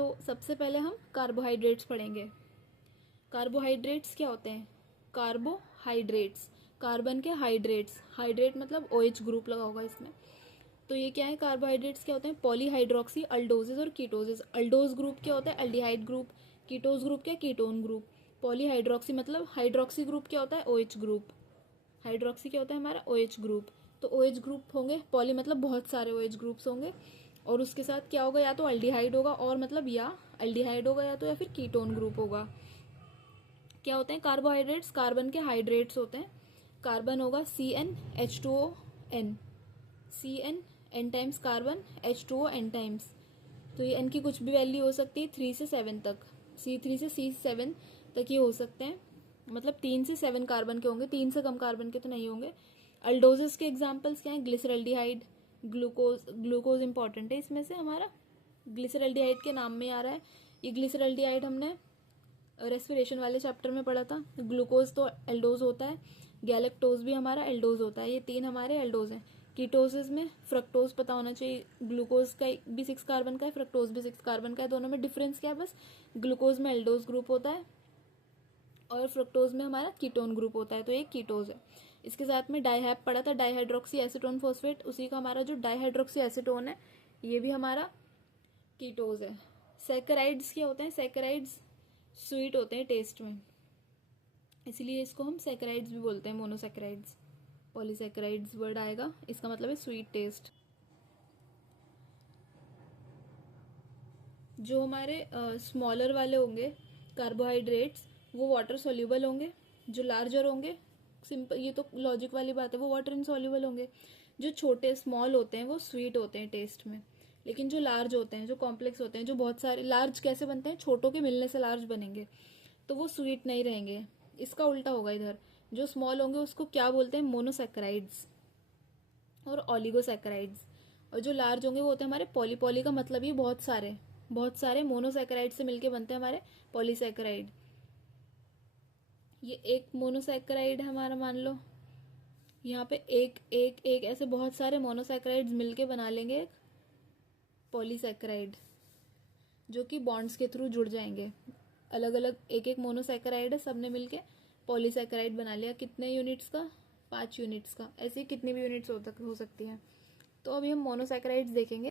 तो सबसे पहले हम कार्बोहाइड्रेट्स पढ़ेंगे। कार्बोहाइड्रेट्स क्या होते हैं? कार्बोहाइड्रेट्स, कार्बन के हाइड्रेट्स, हाइड्रेट मतलब OH ग्रुप लगा होगा इसमें। तो ये क्या है? कार्बोहाइड्रेट्स क्या होते हैं? पॉलीहाइड्रोक्सी अल्डोजेज और कीटोजेज। अल्डोज ग्रुप क्या होता है? Aldehyde group. कीटोज ग्रुप क्या? Ketone group. पॉलीहाइड्रोक्सी मतलब हाइड्रोक्सी ग्रुप क्या होता है? OH group. हाइड्रोक्सी क्या होता है हमारा? OH group. तो OH ग्रुप होंगे, पॉली मतलब बहुत सारे OH ग्रुप्स होंगे, और उसके साथ क्या होगा? या तो अल्डिहाइड होगा, और मतलब या अल्डिहाइड होगा, या तो या फिर कीटोन ग्रुप होगा। क्या होते हैं कार्बोहाइड्रेट्स? कार्बन के हाइड्रेट्स होते हैं। कार्बन होगा CnH2ON, CN N times carbon, H2O N times. तो ये N की कुछ भी वैल्यू हो सकती है 3 से 7 तक, C3 से C7 तक ये हो सकते हैं, मतलब 3 से 7 कार्बन के होंगे, 3 से कम कार्बन के तो नहीं होंगे। अल्डोजेस के एग्जाम्पल्स क्या हैं? Glyceraldehyde, glucose. ग्लूकोज इंपॉर्टेंट है इसमें से हमारा, ग्लिसरल्डिहाइड के नाम में आ रहा है। ये ग्लिसरल्डिहाइड हमने रेस्पिरेशन वाले चैप्टर में पढ़ा था। ग्लूकोज तो एल्डोज होता है, गैलेक्टोज भी हमारा एल्डोज होता है, ये 3 हमारे एल्डोज हैं। कीटोसिस में फ्रक्टोज पता होना चाहिए, ग्लूकोज का भी 6 कार्बन का है, फ्रक्टोज भी 6 कार्बन का है। दोनों में डिफरेंस क्या है? बस ग्लूकोज में एल्डोज ग्रुप होता है और फ्रक्टोज में हमारा कीटोन ग्रुप होता है, तो ये कीटोज है। इसके साथ में डाईहैप पढ़ा था, डाईहाइड्रोक्सी एसीटोन फॉस्फेट, उसी का हमारा जो डाईहाइड्रोक्सी एसीटोन है ये भी हमारा कीटोज है। सैकराइड्स क्या होते हैं? सैकराइड्स स्वीट होते हैं टेस्ट में, इसलिए इसको हम सैकराइड्स भी बोलते हैं, मोनोसैकराइड्स। पॉलीसैकराइड्स वर्ड आएगा, इसका मतलब है स्वीट टेस्ट। जो हमारे स्मॉलर वाले होंगे कार्बोहाइड्रेट्स, वो वाटर सोल्यूबल होंगे। जो लार्जर होंगे, सिंपल, ये तो लॉजिक वाली बात है, वो वाटर इनसॉल्यूबल होंगे। जो छोटे स्मॉल होते हैं वो स्वीट होते हैं टेस्ट में, लेकिन जो लार्ज होते हैं, जो कॉम्प्लेक्स होते हैं, जो बहुत सारे, लार्ज कैसे बनते हैं? छोटों के मिलने से लार्ज बनेंगे, तो वो स्वीट नहीं रहेंगे। इसका उल्टा होगा इधर, जो स्मॉल होंगे उसको क्या बोलते हैं? मोनोसैकराइड्स और ऑलिगोसैकराइड्स। और जो लार्ज होंगे वो होते हैं हमारे पॉली। पॉली का मतलब ये बहुत सारे मोनोसैकराइड से मिलके बनते हैं हमारे पॉलीसैकराइड। ये एक मोनोसैकराइड है हमारा, मान लो यहाँ पे एक एक एक ऐसे बहुत सारे मोनोसैकराइड्स मिलके बना लेंगे एक पॉलीसैकराइड, जो कि बॉन्ड्स के थ्रू जुड़ जाएंगे। अलग अलग एक एक मोनोसैकराइड है, सबने मिलके पॉलीसैकराइड बना लिया। कितने यूनिट्स का? 5 यूनिट्स का। ऐसे कितनी भी यूनिट्स हो सकती हैं। तो अभी हम मोनोसैकराइड्स देखेंगे।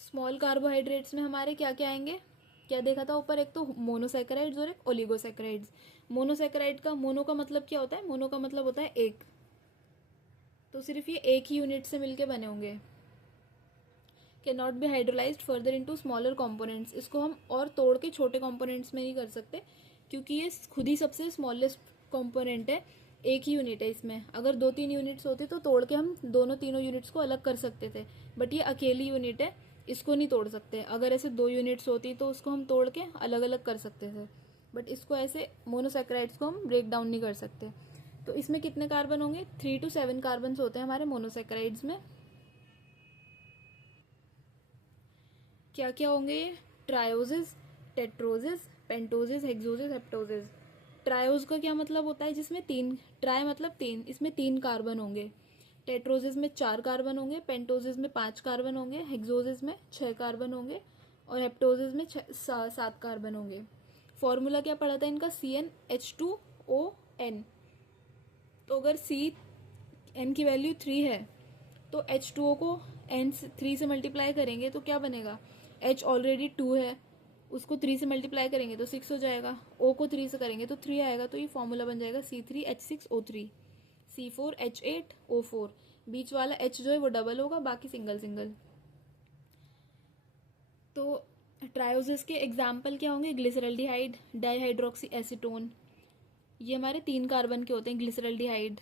स्मॉल कार्बोहाइड्रेट्स में हमारे क्या क्या आएंगे? क्या देखा था ऊपर? एक तो मोनोसैकराइड्स और एक ओलिगोसैकराइड्स। मोनोसैकराइड का, मोनो का मतलब क्या होता है? मोनो का मतलब होता है एक, तो सिर्फ ये एक ही यूनिट से मिलके बने होंगे। Can not be hydrolysed further into smaller components. इसको हम और तोड़ के छोटे कंपोनेंट्स में नहीं कर सकते, क्योंकि ये खुद ही सबसे स्मॉलेस्ट कंपोनेंट है, एक ही यूनिट है इसमें। अगर 2-3 यूनिट्स होते तो तोड़ के हम दोनों तीनों यूनिट्स को अलग कर सकते थे, बट ये अकेली यूनिट है, इसको नहीं तोड़ सकते। अगर ऐसे 2 यूनिट्स होती तो उसको हम तोड़ के अलग अलग कर सकते थे, बट इसको ऐसे मोनोसैकराइड्स को हम ब्रेक डाउन नहीं कर सकते। तो इसमें कितने कार्बन होंगे? 3 to 7 कार्बन होते हैं हमारे मोनोसैकराइड्स में। क्या क्या होंगे ये? ट्रायोजेस, टेट्रोजेस, पेंटोजेस, हेक्सोजेस, हेप्टोजेस। ट्रायोज का क्या मतलब होता है? जिसमें 3, ट्राई मतलब 3, इसमें 3 कार्बन होंगे। टेट्रोजेस में 4 कार्बन होंगे, पेंटोजेस में 5 कार्बन होंगे, हेक्सोजेस में 6 कार्बन होंगे, और हेप्टोजेस में 7 कार्बन होंगे। फॉर्मूला क्या पढ़ा था इनका? CnH2ON। तो अगर N की वैल्यू 3 है तो H2O को N3 से मल्टीप्लाई करेंगे तो क्या बनेगा? H ऑलरेडी 2 है, उसको 3 से मल्टीप्लाई करेंगे तो 6 हो जाएगा, O को 3 से करेंगे तो 3 आएगा, तो ये फॉर्मूला बन जाएगा C3H6O3, C4H8O4। बीच वाला H जो है वो डबल होगा, बाकी सिंगल सिंगल। तो ट्रायोजेस के एग्जाम्पल क्या होंगे? ग्लिसरल्डिहाइड, डाईहाइड्रोक्सी एसीटोन, ये हमारे 3 कार्बन के होते हैं। ग्लिसरल्डिहाइड,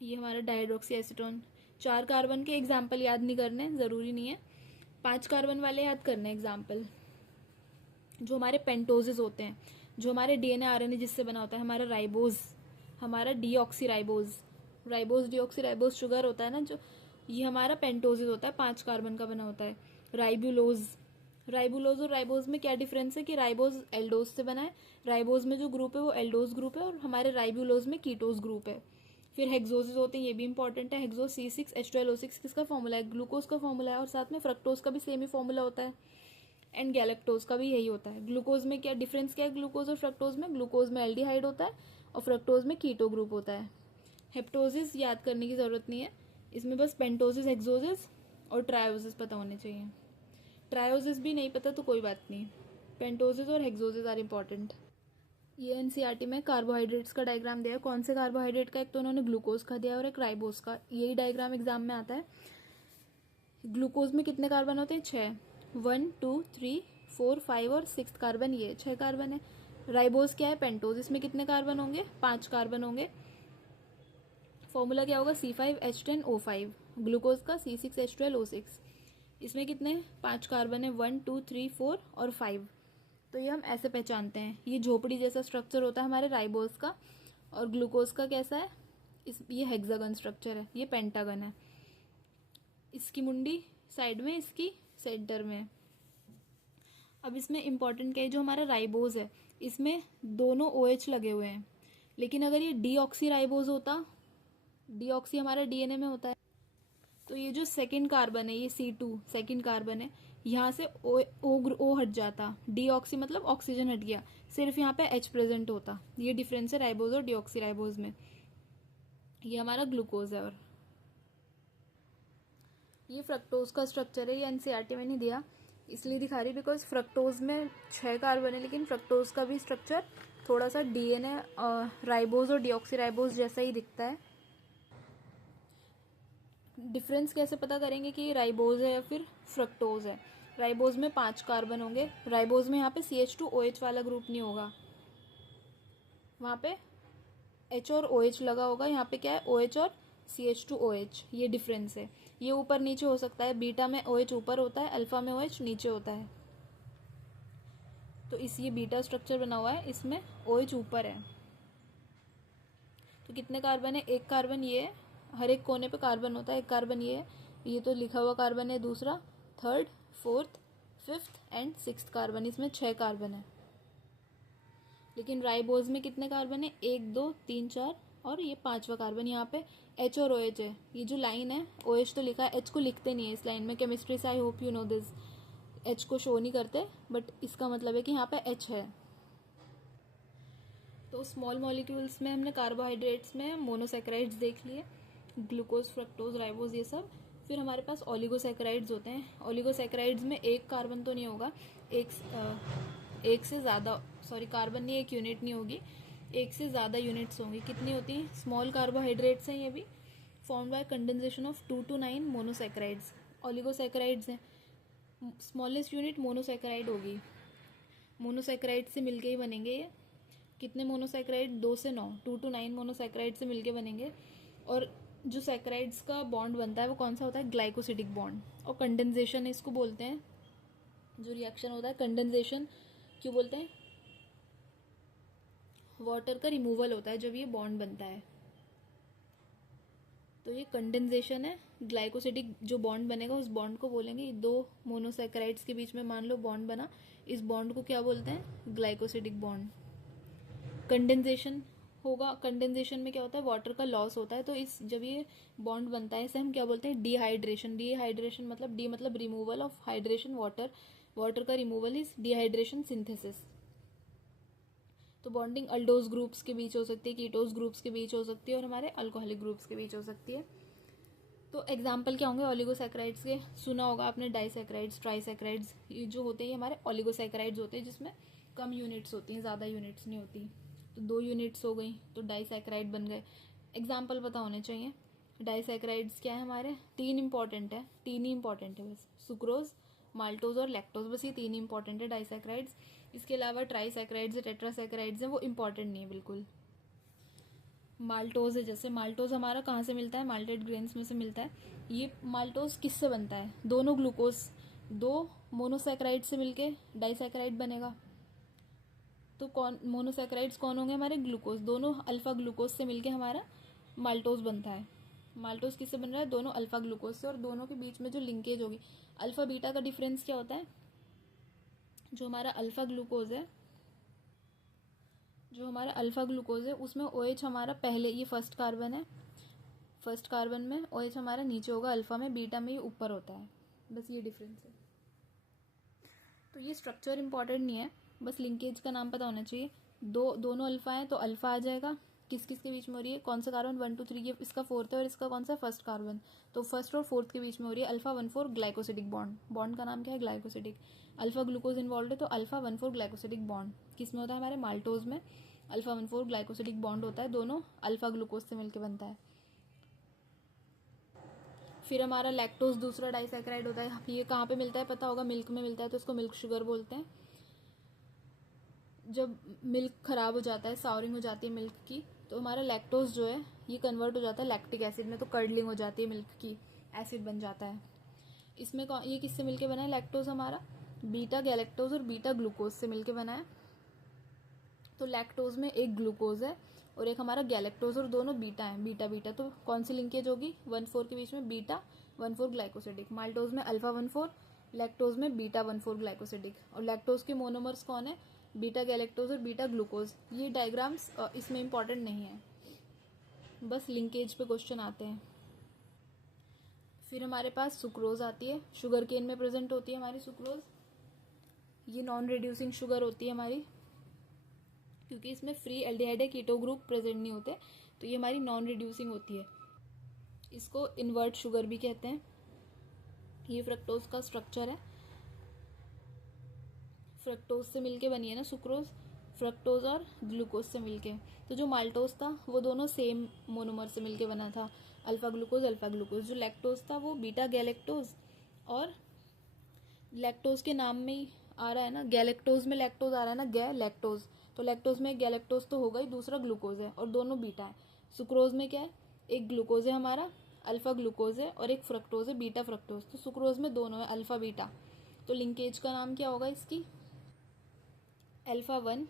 ये हमारा डाइहाइड्रोक्सी एसीटोन। 4 कार्बन के एग्जाम्पल याद नहीं करने, ज़रूरी नहीं है, 5 कार्बन वाले याद करने एग्जाम्पल। जो हमारे पेंटोजेस होते हैं, जो हमारे DNA RNA जिससे बना होता है, हमारा राइबोज, हमारा डीऑक्सीराइबोज, राइबोज डीऑक्सीराइबोज शुगर होता है ना, जो ये हमारा पेंटोजेस होता है, 5 कार्बन का बना होता है। राइबुलोज, राइबुलोज और राइबोज में क्या डिफरेंस है? कि राइबोज एल्डोज से बना है, राइबोज में जो ग्रुप है वो एल्डोज ग्रुप है, और हमारे राइबुलोज में कीटोज ग्रुप है। फिर हेक्सोजेस होते हैं, ये भी इंपॉर्टेंट है। हेक्सोज C6H12O6 किसका फॉर्मूला है? ग्लूकोज का फॉर्मूला है, और साथ में फ्रक्टोज का भी सेम ही फॉर्मूला होता है, एंड गैलेक्टोज का भी यही होता है। ग्लूकोज में क्या डिफरेंस, क्या है ग्लूकोज और फ्रक्टोज में? ग्लूकोज में एल्डिहाइड होता है और फ्रक्टोज में कीटो ग्रुप होता है। हेप्टोसिस याद करने की ज़रूरत नहीं है, इसमें बस पेंटोसिस, हेक्सोसिस और ट्रायोसिस पता होने चाहिए। ट्रायोसिस भी नहीं पता तो कोई बात नहीं, पेंटोसिस और हेक्सोसिस आर इम्पॉर्टेंट। ये एनसीईआरटी में कार्बोहाइड्रेट्स का डायग्राम दिया है। कौन से कार्बोहाइड्रेट का? एक तो उन्होंने ग्लूकोज का दिया और एक राइबोज का। यही डायग्राम एग्जाम में आता है। ग्लूकोज में कितने कार्बन होते हैं? 6, 1 2 3 4 5 और 6 कार्बन, ये 6 कार्बन है। राइबोज क्या है? पेंटोज, इसमें कितने कार्बन होंगे? 5 कार्बन होंगे। फॉर्मूला क्या होगा? C5H10O5। ग्लूकोज का C6H12O6। इसमें कितने? 5 कार्बन है, 1 2 3 4 और 5। तो ये हम ऐसे पहचानते हैं। ये झोपड़ी जैसा स्ट्रक्चर होता है हमारे राइबोज का, और ग्लूकोज का कैसा है? ये हेक्सागन स्ट्रक्चर है, ये पेंटागन है। इसकी मुंडी साइड में, इसकी सेंटर में। अब इसमें इंपॉर्टेंट क्या है? जो हमारा राइबोज है इसमें दोनों OH लगे हुए हैं, लेकिन अगर ये डीऑक्सी राइबोज होता, डीऑक्सी हमारा DNA में होता है, तो ये जो सेकंड कार्बन है, ये C2 सेकंड कार्बन है, यहाँ से O हट जाता। डीऑक्सी मतलब ऑक्सीजन हट गया, सिर्फ यहाँ पे H प्रेजेंट होता। ये डिफरेंस है राइबोज और डीऑक्सी राइबोज में। ये हमारा ग्लूकोज है। और ये फ्रक्टोज का स्ट्रक्चर है, ये एनसीईआरटी में नहीं दिया, इसलिए दिखा रही बिकॉज फ्रक्टोज में 6 कार्बन है, लेकिन फ्रक्टोज का भी स्ट्रक्चर थोड़ा सा DNA राइबोज और डीऑक्सी राइबोज जैसा ही दिखता है। डिफरेंस कैसे पता करेंगे कि ये राइबोज है या फिर फ्रक्टोज है? राइबोज में 5 कार्बन होंगे, राइबोज में यहाँ पे CH2OH वाला ग्रुप नहीं होगा, वहाँ पे H और OH लगा होगा। यहाँ पे क्या है? OH और CH2OH, ये डिफरेंस है। ये ऊपर नीचे हो सकता है, बीटा में OH ऊपर होता है, अल्फा में OH नीचे होता है। तो इस ये बीटा स्ट्रक्चर बना हुआ है, इसमें OH ऊपर है। तो कितने कार्बन है? 1 कार्बन ये है, हर एक कोने पे कार्बन होता है। 1 कार्बन ये है, ये तो लिखा हुआ कार्बन है दूसरा, third, fourth, fifth and 6th carbon, इसमें 6 कार्बन है। लेकिन राइबोज में कितने कार्बन है? 1 2 3 4 और ये 5वां कार्बन। यहाँ पे H और OH है। ये जो लाइन है, OH तो लिखा है, H को लिखते नहीं है इस लाइन में। केमिस्ट्री से I hope you know this, H को शो नहीं करते, बट इसका मतलब है कि यहाँ पे H है। तो स्मॉल मॉलिक्यूल्स में हमने कार्बोहाइड्रेट्स में मोनोसेक्राइड्स देख लिए, ग्लूकोज, फ्रक्टोज, राइबोज, ये सब। फिर हमारे पास ओलिगोसेक्राइड्स होते हैं। ओलिगोसेक्राइड्स में 1 कार्बन तो नहीं होगा, एक से ज़्यादा, सॉरी कार्बन नहीं, 1 यूनिट नहीं होगी, 1 से ज़्यादा यूनिट्स होंगी। कितनी होती हैं? स्मॉल कार्बोहाइड्रेट्स हैं ये भी, form by condensation of 2 to 9 monosaccharides. Oligosaccharides हैं, स्मॉलेस्ट यूनिट मोनोसेक्राइड होगी, मोनोसेक्राइड से मिलके ही बनेंगे ये। कितने मोनोसेक्राइड? 2 से 9, 2 to 9 मोनोसेक्राइड से मिलके बनेंगे। और जो सेक्राइड्स का बॉन्ड बनता है वो कौन सा होता है? Glycosidic bond. और कंडेंसेशन इसको बोलते हैं, जो रिएक्शन होता है कंडेंसेशन क्यों बोलते हैं? वाटर का रिमूवल होता है जब ये बॉन्ड बनता है, तो ये कंडेंसेशन है। ग्लाइकोसिडिक जो बॉन्ड बनेगा उस बॉन्ड को बोलेंगे, 2 मोनोसेक्राइड्स के बीच में मान लो बॉन्ड बना, इस बॉन्ड को क्या बोलते हैं? Glycosidic bond. कंडेंसेशन होगा, कंडेंसेशन में क्या होता है? वाटर का लॉस होता है। तो इस जब ये बॉन्ड बनता है इसे हम क्या बोलते हैं? डिहाइड्रेशन। डिहाइड्रेशन मतलब डी मतलब removal of hydration, water, water का रिमूवल इज डिहाइड्रेशन सिंथेसिस। तो बॉन्डिंग अल्डोज ग्रुप्स के बीच हो सकती है, कीटोज ग्रुप्स के बीच हो सकती है, और हमारे अल्कोहलिक ग्रुप्स के बीच हो सकती है। तो एग्जाम्पल क्या होंगे ओलिगोसैक्राइड्स के? सुना होगा आपने डाइसैक्राइड्स, ट्राइसैक्राइड्स, ये जो होते हैं ये हमारे ओलिगोसैक्राइड्स होते हैं, जिसमें कम यूनिट्स होती हैं, ज़्यादा यूनिट्स नहीं होती। तो 2 यूनिट्स हो गई तो डाइसैक्राइड बन गए। एग्जाम्पल पता होने चाहिए। डाइसैक्राइड्स क्या है हमारे? 3 इंपॉर्टेंट है, 3 ही इंपॉर्टेंट है बस, सुक्रोज, माल्टोज और लैक्टोज, बस ये 3 ही इंपॉर्टेंट है डाइसैक्राइड्स। इसके अलावा ट्राइसैक्राइड्स है, टेट्रासैक्राइड्स हैं, वो इंपॉर्टेंट नहीं है बिल्कुल। माल्टोज है, जैसे माल्टोज हमारा कहाँ से मिलता है? माल्टेड ग्रेन्स में से मिलता है। ये माल्टोज किससे बनता है? दोनों ग्लूकोज, 2 मोनोसैक्राइड से मिलके डाइसैक्राइड बनेगा। तो कौन मोनोसैक्राइड्स कौन होंगे? हमारे ग्लूकोज, दोनों अल्फा ग्लूकोज से मिलके हमारा माल्टोज बनता है। माल्टोज किससे बन रहा है? दोनों अल्फा ग्लूकोज से, और दोनों के बीच में जो लिंकेज होगी, अल्फा बीटा का डिफरेंस क्या होता है? जो हमारा अल्फा ग्लूकोज है, जो हमारा अल्फा ग्लूकोज है उसमें OH हमारा पहले, ये फर्स्ट कार्बन है, फर्स्ट कार्बन में OH हमारा नीचे होगा, अल्फा में, बीटा में ये ऊपर होता है। बस ये डिफरेंस है। तो ये स्ट्रक्चर इंपॉर्टेंट नहीं है, बस लिंकेज का नाम पता होना चाहिए। दोनों अल्फा हैं तो अल्फा आ जाएगा। किस किस के बीच में हो रही है, कौन सा कार्बन, 1 2 3, ये इसका फोर्थ है और इसका कौन सा फर्स्ट कार्बन, तो फर्स्ट और फोर्थ के बीच में हो रही है अल्फा 1,4 ग्लाइकोसिडिक बॉन्ड। बॉन्ड का नाम क्या है, ग्लाइकोसिडिक। अल्फा ग्लूकोज इन्वॉल्व है तो अल्फा 1,4 ग्लाइकोसिडिक बॉन्ड किस में होता है, हमारे माल्टोज में अल्फा 1,4 ग्लाइकोसिडिक बॉन्ड होता है, दोनों अल्फा ग्लूकोज से मिलकर बनता है। फिर हमारा लैक्टोज दूसरा डाइसैकेराइड होता है। ये कहाँ पे मिलता है पता होगा, मिल्क में मिलता है, तो इसको मिल्क शुगर बोलते हैं। जब मिल्क खराब हो जाता है, सावरिंग हो जाती है मिल्क की, तो हमारा लैक्टोज जो है ये कन्वर्ट हो जाता है लैक्टिक एसिड में, तो कर्डलिंग हो जाती है मिल्क की, एसिड बन जाता है। इसमें ये किससे मिलके बना है लैक्टोज, हमारा बीटा गैलेक्टोज और बीटा ग्लूकोज से मिलके बना है। तो लैक्टोज में एक ग्लूकोज है और एक हमारा गैलेक्टोज, और दोनों बीटा है, बीटा बीटा। तो कौन सी लिंकेज होगी, 1,4 के बीच में बीटा 1,4 ग्लाइकोसिडिक। माल्टोज में अल्फा 1,4, लैक्टोज में बीटा 1,4 ग्लाइकोसिडिक। और लैक्टोज के मोनोमर्स कौन है, बीटा गैलेक्टोज और बीटा ग्लूकोज। ये डायग्राम्स इसमें इंपॉर्टेंट नहीं है, बस लिंकेज पे क्वेश्चन आते हैं। फिर हमारे पास सुक्रोज आती है, शुगर केन में प्रेजेंट होती है हमारी सुक्रोज। ये नॉन रिड्यूसिंग शुगर होती है हमारी, क्योंकि इसमें फ्री एल्डिहाइड या कीटो ग्रुप प्रेजेंट नहीं होते, तो ये हमारी नॉन रिड्यूसिंग होती है। इसको इन्वर्ट शुगर भी कहते हैं। ये फ्रक्टोज का स्ट्रक्चर है, फ्रक्टोज से मिलके बनी है ना सुक्रोज, फ्रक्टोज और ग्लूकोज से मिलके। तो जो माल्टोज था वो दोनों सेम मोनोमर से मिलके बना था, अल्फा ग्लूकोज अल्फा ग्लूकोज। जो लैक्टोज था वो बीटा गैलेक्टोज, और लैक्टोज के नाम में ही आ रहा है ना, गैलेक्टोज में लैक्टोज आ रहा है ना, गैलेक्टोज, तो लैक्टोज में एक गैलेक्टोज तो होगा ही, दूसरा ग्लूकोज है, और दोनों बीटा है। सुक्रोज में क्या है, एक ग्लूकोज है हमारा, अल्फा ग्लूकोज है, और एक फ्रक्टोज है, बीटा फ्रक्टोज। तो सुक्रोज में दोनों है, अल्फा बीटा। तो लिंकेज का नाम क्या होगा इसकी, अल्फा 1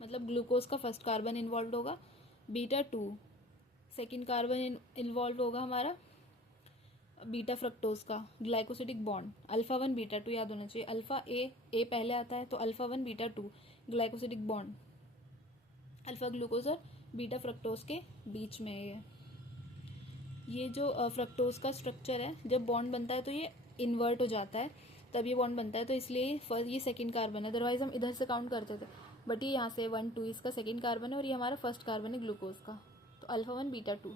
मतलब ग्लूकोज का फर्स्ट कार्बन इन्वॉल्व होगा, बीटा 2 सेकेंड कार्बन इन्वॉल्व होगा हमारा, बीटा फ्रक्टोज का ग्लाइकोसिडिक बॉन्ड। अल्फा 1 बीटा 2 याद होना चाहिए, अल्फा ए पहले आता है, तो alpha 1 beta 2 glycosidic bond alpha glucose और बीटा फ्रक्टोज के बीच में है। ये जो फ्रक्टोज का स्ट्रक्चर है, जब बॉन्ड बनता है तो ये इन्वर्ट हो जाता है, तब ये बॉन्ड बनता है, तो इसलिए ये सेकंड कार्बन है। अदरवाइज हम इधर से काउंट करते थे, बट ये यहाँ से 1 2 इसका सेकंड कार्बन है, और ये हमारा फर्स्ट कार्बन है ग्लूकोज का। तो अल्फा 1 बीटा 2